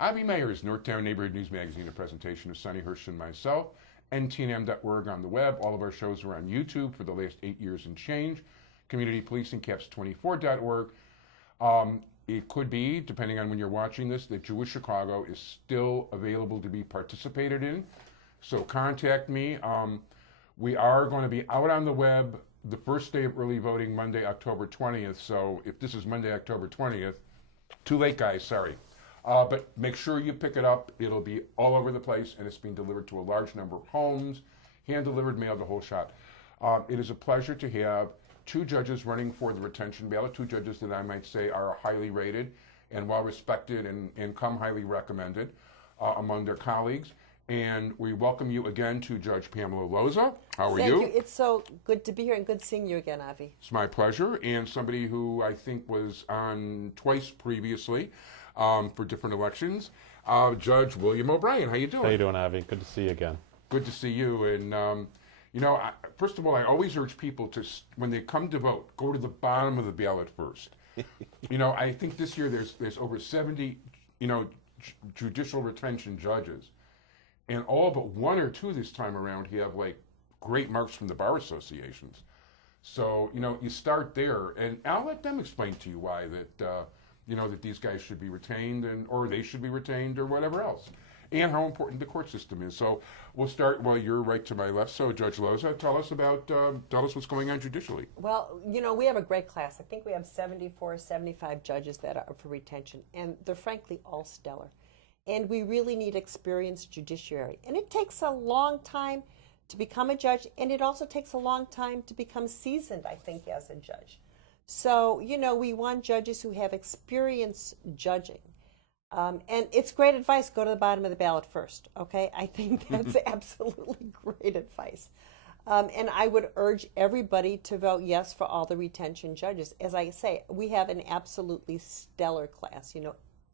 Avi Meyers, Northtown Neighborhood News Magazine, a presentation of Sonny Hirsch and myself, ntnm.org on the web. All of our shows are on YouTube for the last 8 years and change. Community Policing, caps24.org. It could be, depending on when you're watching this, that Jewish Chicago is still available to be participated in. So contact me. We are going to be out on the web the first day of early voting, Monday, October 20th. So if this is Monday, October 20th, too late, guys, sorry. But make sure you pick it up. It'll be all over the place, and it's being delivered to a large number of homes, hand-delivered, mail, the whole shot. It is a pleasure to have 2 judges running for the retention ballot, 2 judges that I might say are highly rated and well-respected and come highly recommended among their colleagues. And we welcome you again to Judge Pamela Loza. How are you? Thank you. It's so good to be here and good seeing you again, Avi. It's my pleasure. And somebody who I think was on twice previously for different elections, Judge William O'Brien. How you doing? How you doing, Avi? Good to see you again. Good to see you. And you know, first of all, I always urge people to, when they come to vote, go to the bottom of the ballot first. You know, I think this year there's over 70, judicial retention judges, and all but 1 or 2 this time around have like great marks from the bar associations. So you start there, and I'll let them explain to you why that that these guys should be retained or they should be retained or whatever else, and how important the court system is. So we'll start, well, you're right to my left. So Judge Loza, tell us what's going on judicially. Well, we have a great class. I think we have 74, 75 judges that are up for retention, and they're frankly all stellar. And we really need experienced judiciary. And it takes a long time to become a judge, and it also takes a long time to become seasoned, I think, as a judge. So, we want judges who have experience judging. And it's great advice. Go to the bottom of the ballot first, okay? I think that's absolutely great advice. And I would urge everybody to vote yes for all the retention judges. As I say, we have an absolutely stellar class.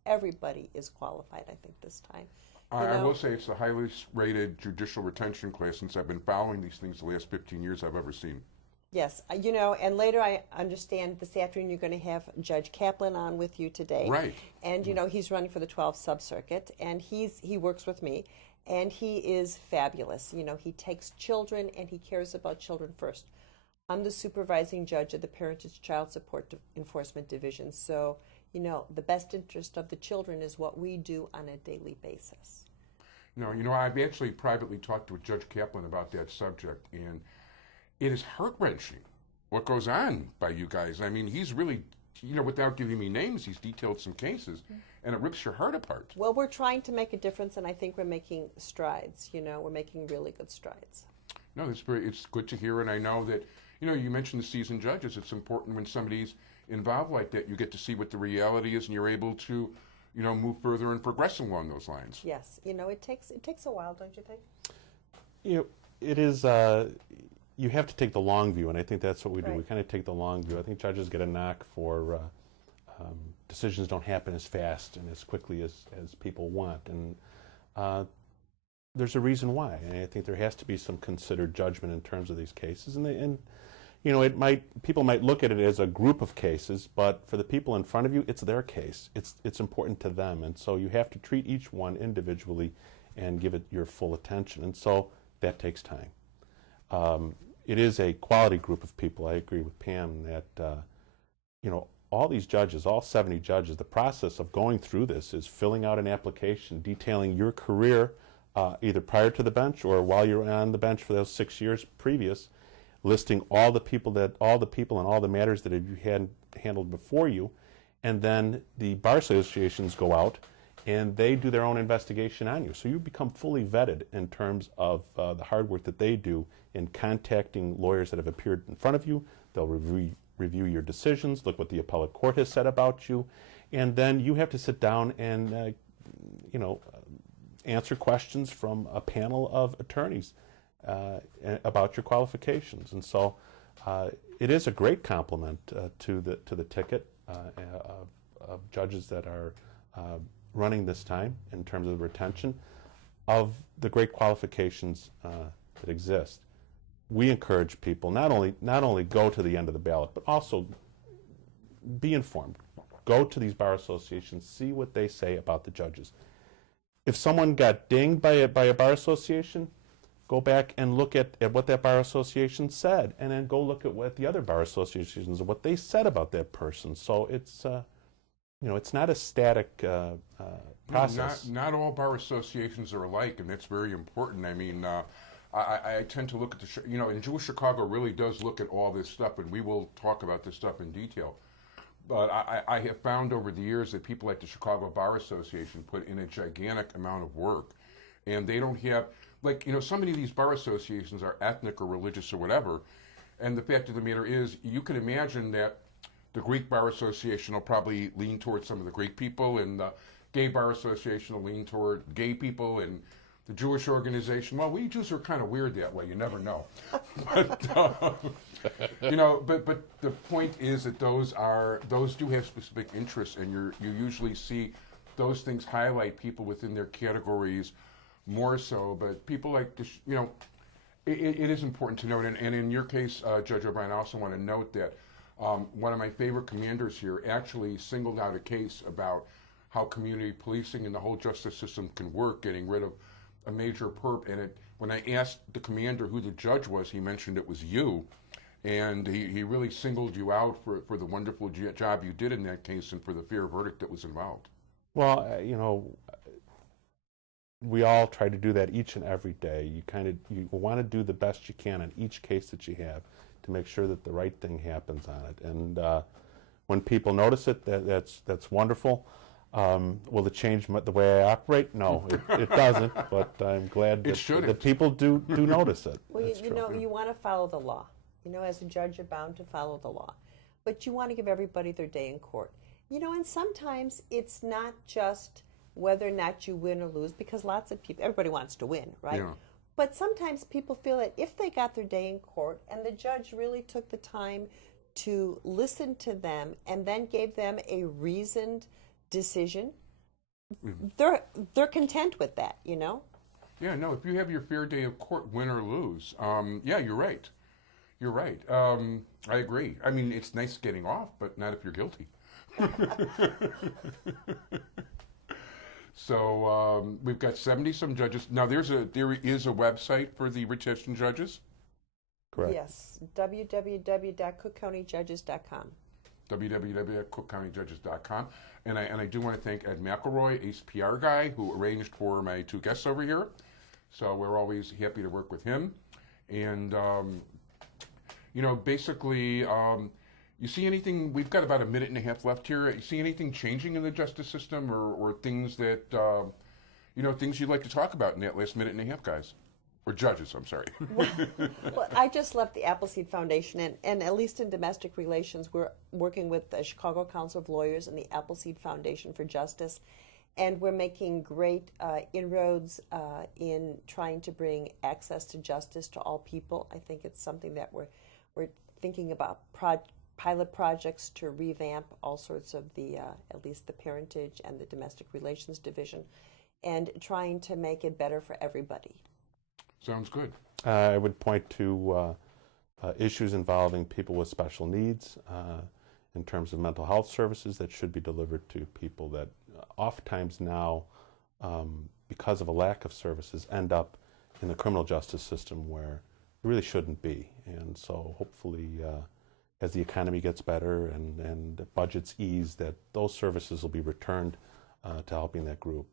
Everybody is qualified, I think, this time. I will say it's the highest rated judicial retention class since I've been following these things the last 15 years I've ever seen. Yes, and later I understand this afternoon you're going to have Judge Kaplan on with you today. Right. And, he's running for the 12th Sub-Circuit, and he works with me, and he is fabulous. He takes children, and he cares about children first. I'm the supervising judge of the Parentage Child Support Enforcement Division, so, the best interest of the children is what we do on a daily basis. I've actually privately talked with Judge Kaplan about that subject, and it is heart-wrenching what goes on by you guys. I mean, he's really, without giving me names, he's detailed some cases, and it rips your heart apart. Well, we're trying to make a difference, and I think we're making strides. We're making really good strides. No, it's good to hear, and I know that, you mentioned the seasoned judges. It's important when somebody's involved like that, you get to see what the reality is, and you're able to, move further and progress along those lines. Yes, it takes a while, don't you think? It is. You have to take the long view, and I think that's what we do. Right. We kind of take the long view. I think judges get a knock for decisions don't happen as fast and as quickly as people want, and there's a reason why. And I think there has to be some considered judgment in terms of these cases, and people might look at it as a group of cases, but for the people in front of you, it's their case. It's important to them, and so you have to treat each one individually and give it your full attention, and so that takes time. It is a quality group of people. I agree with Pam that, all these judges, all 70 judges, the process of going through this is filling out an application, detailing your career either prior to the bench or while you're on the bench for those 6 years previous, listing all the people and all the matters that you had handled before you, and then the bar associations go out and they do their own investigation on you. So you become fully vetted in terms of the hard work that they do in contacting lawyers that have appeared in front of you. They'll review your decisions, look what the appellate court has said about you, and then you have to sit down and answer questions from a panel of attorneys about your qualifications. And so it is a great compliment to the ticket of judges that are running this time in terms of retention of the great qualifications that exist. We encourage people not only go to the end of the ballot, but also be informed. Go to these bar associations, see what they say about the judges. if someone got dinged by a bar association, go back and look at what that bar association said, and then go look at what the other bar associations, what they said about that person. So it's, it's not a static process. Not all bar associations are alike, and that's very important. I mean, I tend to look at and Jewish Chicago really does look at all this stuff, and we will talk about this stuff in detail. But I have found over the years that people like the Chicago Bar Association put in a gigantic amount of work, and they don't have, so many of these bar associations are ethnic or religious or whatever, and the fact of the matter is, you can imagine that the Greek Bar Association will probably lean towards some of the Greek people, and the Gay Bar Association will lean toward gay people, and the Jewish organization, well, we Jews are kind of weird that way. You never know. But the point is that those do have specific interests, and you usually see those things highlight people within their categories more so. But people like this, it is important to note. And in your case, Judge O'Brien, I also want to note that one of my favorite commanders here actually singled out a case about how community policing and the whole justice system can work, getting rid of a major perp. And when I asked the commander who the judge was, he mentioned it was you. And he really singled you out for the wonderful job you did in that case and for the fair verdict that was involved. Well, we all try to do that each and every day. You want to do the best you can on each case that you have to make sure that the right thing happens on it. And when people notice it, that's wonderful. Will it change the way I operate? No, it doesn't. But I'm glad that people do notice it. Well, you want to follow the law. As a judge, you're bound to follow the law. But you want to give everybody their day in court. And sometimes it's not just whether or not you win or lose, because lots of people, everybody wants to win, right? Yeah. But sometimes people feel that if they got their day in court and the judge really took the time to listen to them and then gave them a reasoned decision, they're content with that, Yeah, no, if you have your fair day of court, win or lose, yeah, you're right. You're right. I agree. I mean, it's nice getting off, but not if you're guilty. So we've got 70-some judges. Now, there is a website for the retention judges? Correct. Yes, www.cookcountyjudges.com. www.cookcountyjudges.com. And I do want to thank Ed McElroy, ace PR guy, who arranged for my two guests over here. So we're always happy to work with him. And, basically, you see anything, we've got about a minute and a half left here. You see anything changing in the justice system or things that, things you'd like to talk about in that last minute and a half, guys? Or judges, I'm sorry. Well, I just left the Appleseed Foundation, and at least in domestic relations, we're working with the Chicago Council of Lawyers and the Appleseed Foundation for Justice, and we're making great inroads in trying to bring access to justice to all people. I think it's something that we're thinking about pilot projects to revamp all sorts of the, at least the parentage and the domestic relations division, and trying to make it better for everybody. Sounds good. I would point to issues involving people with special needs in terms of mental health services that should be delivered to people that oftentimes now, because of a lack of services, end up in the criminal justice system where it really shouldn't be. And so hopefully as the economy gets better and the budgets ease, that those services will be returned to helping that group.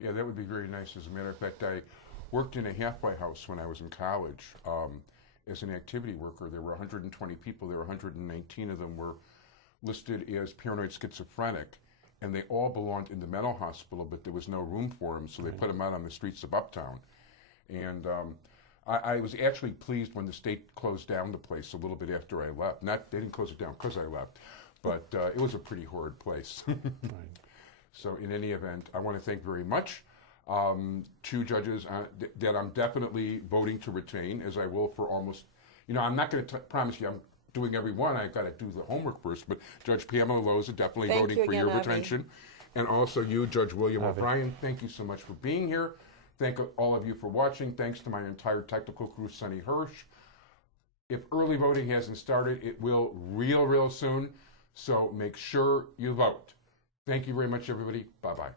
Yeah, that would be very nice. As a matter of fact, I worked in a halfway house when I was in college as an activity worker. There were 120 people. There were 119 of them were listed as paranoid schizophrenic, and they all belonged in the mental hospital, but there was no room for them, so they put them out on the streets of Uptown. And I was actually pleased when the state closed down the place a little bit after I left. They didn't close it down because I left, but it was a pretty horrid place. Right. So in any event, I want to thank very much two judges that I'm definitely voting to retain, as I will for almost, I'm not going to promise you I'm doing every one. I've got to do the homework first, but Judge Pamela Loza definitely voting for your retention. And also you, Judge William O'Brien, thank you so much for being here. Thank all of you for watching. Thanks to my entire technical crew, Sonny Hirsch. If early voting hasn't started, it will real soon, so make sure you vote. Thank you very much, everybody. Bye-bye.